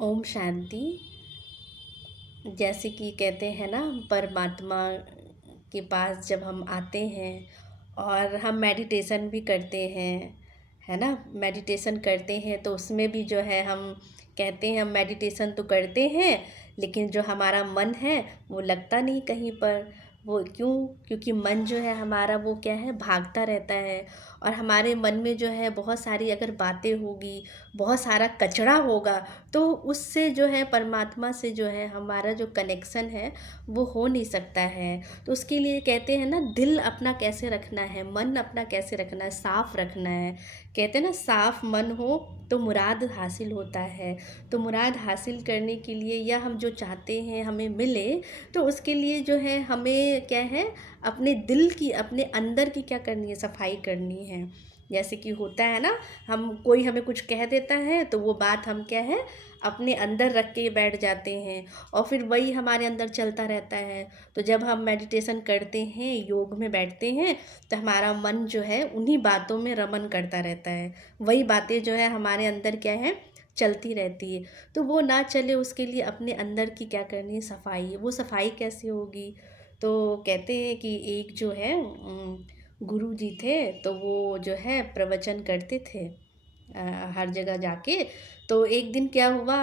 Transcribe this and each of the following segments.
ओम शांति। जैसे कि कहते हैं ना, परमात्मा के पास जब हम आते हैं और हम मेडिटेशन भी करते हैं, है ना। मेडिटेशन करते हैं तो उसमें भी जो है हम कहते हैं हम मेडिटेशन तो करते हैं, लेकिन जो हमारा मन है वो लगता नहीं कहीं पर। वो क्यों? क्योंकि मन जो है हमारा वो क्या है, भागता रहता है। और हमारे मन में जो है बहुत सारी अगर बातें होगी, बहुत सारा कचरा होगा, तो उससे जो है परमात्मा से जो है हमारा जो कनेक्शन है वो हो नहीं सकता है। तो उसके लिए कहते हैं ना, दिल अपना कैसे रखना है, मन अपना कैसे रखना है, साफ रखना है। कहते हैं ना, साफ मन हो तो मुराद हासिल होता है। तो मुराद हासिल करने के लिए या हम जो चाहते हैं हमें मिले, तो उसके लिए जो है हमें क्या है, अपने दिल की, अपने अंदर की क्या करनी है, सफाई करनी है। जैसे कि होता है ना, हम कोई हमें कुछ कह देता है तो वो बात हम क्या है, अपने अंदर रख के बैठ जाते हैं और फिर वही हमारे अंदर चलता रहता है। तो जब हम मेडिटेशन करते हैं, योग में बैठते हैं, तो हमारा मन जो है उन्हीं बातों में रमन करता रहता है। वही बातें जो है हमारे अंदर क्या है, चलती रहती है। तो वो ना चले, उसके लिए अपने अंदर की क्या करनी है, सफाई। वो सफाई कैसे होगी? तो कहते हैं कि एक जो है गुरु जी थे, तो वो जो है प्रवचन करते थे हर जगह जाके। तो एक दिन क्या हुआ,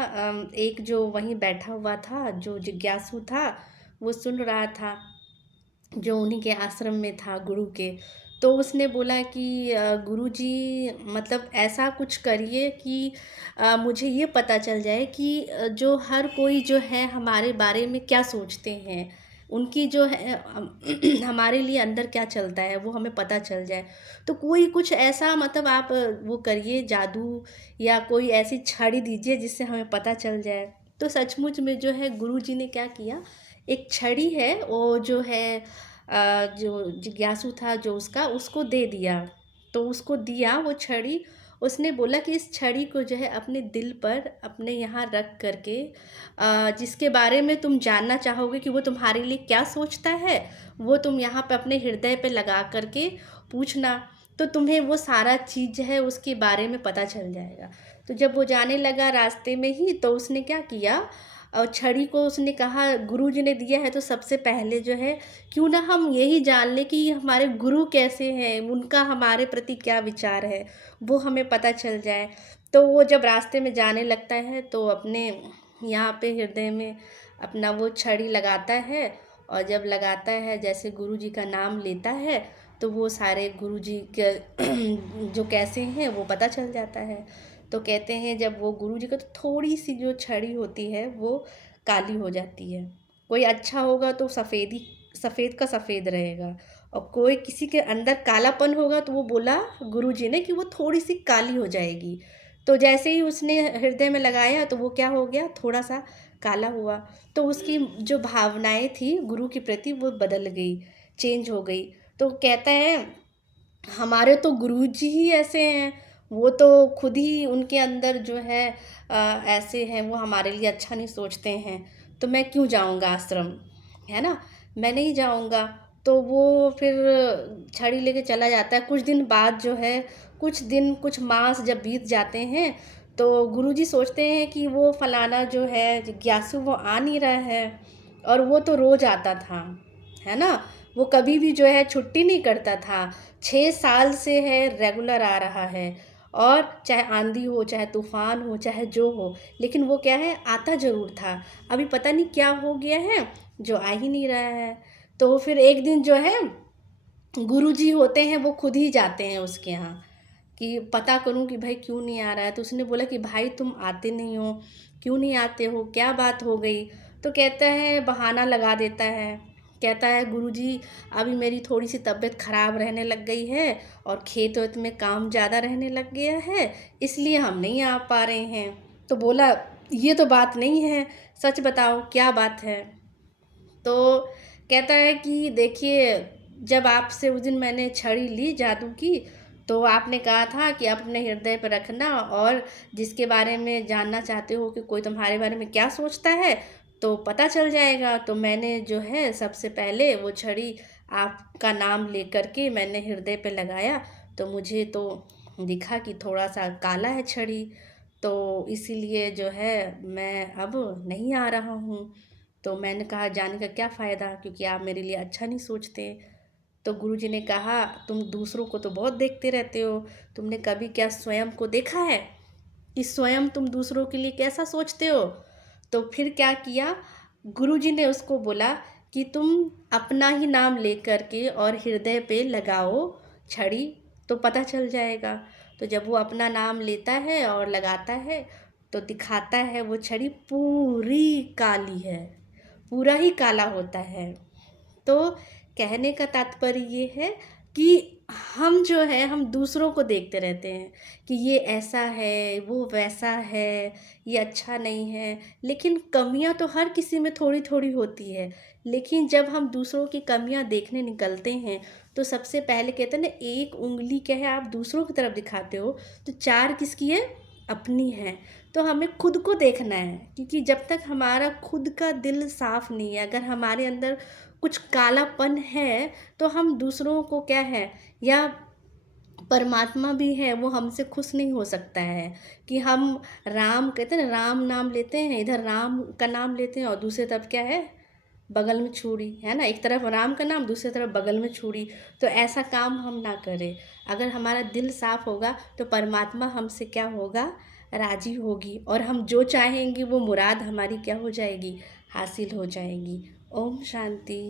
एक जो वहीं बैठा हुआ था, जो जिज्ञासु था, वो सुन रहा था, जो उन्हीं के आश्रम में था गुरु के। तो उसने बोला कि गुरु जी, मतलब ऐसा कुछ करिए कि मुझे ये पता चल जाए कि जो हर कोई जो है हमारे बारे में क्या सोचते हैं, उनकी जो है हमारे लिए अंदर क्या चलता है वो हमें पता चल जाए। तो कोई कुछ ऐसा, मतलब आप वो करिए जादू, या कोई ऐसी छड़ी दीजिए जिससे हमें पता चल जाए। तो सचमुच में जो है गुरु जी ने क्या किया, एक छड़ी है वो जो है जो जिज्ञासु था, जो उसका, उसको दे दिया। तो उसको दिया वो छड़ी। उसने बोला कि इस छड़ी को जो है अपने दिल पर, अपने यहाँ रख करके, जिसके बारे में तुम जानना चाहोगे कि वो तुम्हारे लिए क्या सोचता है, वो तुम यहाँ पे अपने हृदय पे लगा करके पूछना। तो तुम्हें वो सारा चीज़ है उसके बारे में पता चल जाएगा। तो जब वो जाने लगा रास्ते में ही, तो उसने क्या किया, और छड़ी को उसने कहा, गुरु जी ने दिया है तो सबसे पहले जो है, क्यों ना हम यही जान लें कि हमारे गुरु कैसे हैं, उनका हमारे प्रति क्या विचार है, वो हमें पता चल जाए। तो वो जब रास्ते में जाने लगता है तो अपने यहाँ पे हृदय में अपना वो छड़ी लगाता है। और जब लगाता है, जैसे गुरु जी का नाम लेता है, तो वो सारे गुरु जी के जो कैसे हैं वो पता चल जाता है। तो कहते हैं जब वो गुरु जी का, तो थोड़ी सी जो छड़ी होती है वो काली हो जाती है। कोई अच्छा होगा तो सफ़ेदी, सफ़ेद का सफ़ेद रहेगा। और कोई किसी के अंदर कालापन होगा तो वो बोला गुरु जी ने कि वो थोड़ी सी काली हो जाएगी। तो जैसे ही उसने हृदय में लगाया तो वो क्या हो गया, थोड़ा सा काला हुआ। तो उसकी जो भावनाएं थी गुरु के प्रति वो बदल गई, चेंज हो गई। तो कहता है हमारे तो गुरुजी ही ऐसे हैं, वो तो खुद ही उनके अंदर जो है ऐसे हैं, वो हमारे लिए अच्छा नहीं सोचते हैं, तो मैं क्यों जाऊंगा आश्रम, है ना, मैं नहीं जाऊंगा। तो वो फिर छड़ी लेके चला जाता है। कुछ दिन बाद जो है, कुछ दिन, कुछ मास जब बीत जाते हैं, तो गुरुजी सोचते हैं कि वो फलाना जो है जिज्ञासु वो आ नहीं रहा है, और वो तो रोज आता था, है ना, वो कभी भी जो है छुट्टी नहीं करता था। 6 साल से है रेगुलर आ रहा है, और चाहे आंधी हो, चाहे तूफान हो, चाहे जो हो, लेकिन वो क्या है, आता ज़रूर था। अभी पता नहीं क्या हो गया है, जो आ ही नहीं रहा है। तो फिर एक दिन जो है गुरुजी होते हैं वो खुद ही जाते हैं उसके यहाँ कि पता करूं कि भाई क्यों नहीं आ रहा है। तो उसने बोला कि भाई तुम आते नहीं हो, क्यों नहीं आते हो, क्या बात हो गई? तो कहता है, बहाना लगा देता है, कहता है गुरुजी अभी मेरी थोड़ी सी तबीयत ख़राब रहने लग गई है, और खेत वेत में काम ज़्यादा रहने लग गया है, इसलिए हम नहीं आ पा रहे हैं। तो बोला ये तो बात नहीं है, सच बताओ क्या बात है? तो कहता है कि देखिए, जब आपसे उस दिन मैंने छड़ी ली जादू की, तो आपने कहा था कि आप अपने हृदय पर रखना, और जिसके बारे में जानना चाहते हो कि कोई तुम्हारे बारे में क्या सोचता है, तो पता चल जाएगा। तो मैंने जो है सबसे पहले वो छड़ी आपका नाम लेकर के मैंने हृदय पे लगाया, तो मुझे तो दिखा कि थोड़ा सा काला है छड़ी। तो इसीलिए जो है मैं अब नहीं आ रहा हूँ। तो मैंने कहा जाने का क्या फ़ायदा, क्योंकि आप मेरे लिए अच्छा नहीं सोचते। तो गुरुजी ने कहा तुम दूसरों को तो बहुत देखते रहते हो, तुमने कभी क्या स्वयं को देखा है कि स्वयं तुम दूसरों के लिए कैसा सोचते हो। तो फिर क्या किया, गुरुजी ने उसको बोला कि तुम अपना ही नाम लेकर के और हृदय पे लगाओ छड़ी, तो पता चल जाएगा। तो जब वो अपना नाम लेता है और लगाता है तो दिखाता है वो छड़ी पूरी काली है, पूरा ही काला होता है। तो कहने का तात्पर्य ये है कि हम जो है हम दूसरों को देखते रहते हैं कि ये ऐसा है, वो वैसा है, ये अच्छा नहीं है, लेकिन कमियां तो हर किसी में थोड़ी थोड़ी होती है। लेकिन जब हम दूसरों की कमियां देखने निकलते हैं तो सबसे पहले कहते हैं ना, एक उंगली क्या है आप दूसरों की तरफ दिखाते हो तो चार किसकी है, अपनी है। तो हमें खुद को देखना है, क्योंकि जब तक हमारा खुद का दिल साफ नहीं है, अगर हमारे अंदर कुछ कालापन है तो हम दूसरों को क्या है, या परमात्मा भी है वो हमसे खुश नहीं हो सकता है। कि हम राम कहते हैं ना, राम नाम लेते हैं, इधर राम का नाम लेते हैं और दूसरी तरफ क्या है, बगल में छुरी है ना, एक तरफ राम का नाम दूसरी तरफ बगल में छुरी। तो ऐसा काम हम ना करें। अगर हमारा दिल साफ होगा तो परमात्मा हमसे क्या होगा, राजी होगी, और हम जो चाहेंगे वो मुराद हमारी क्या हो जाएगी, हासिल हो जाएगी। ओम शांति।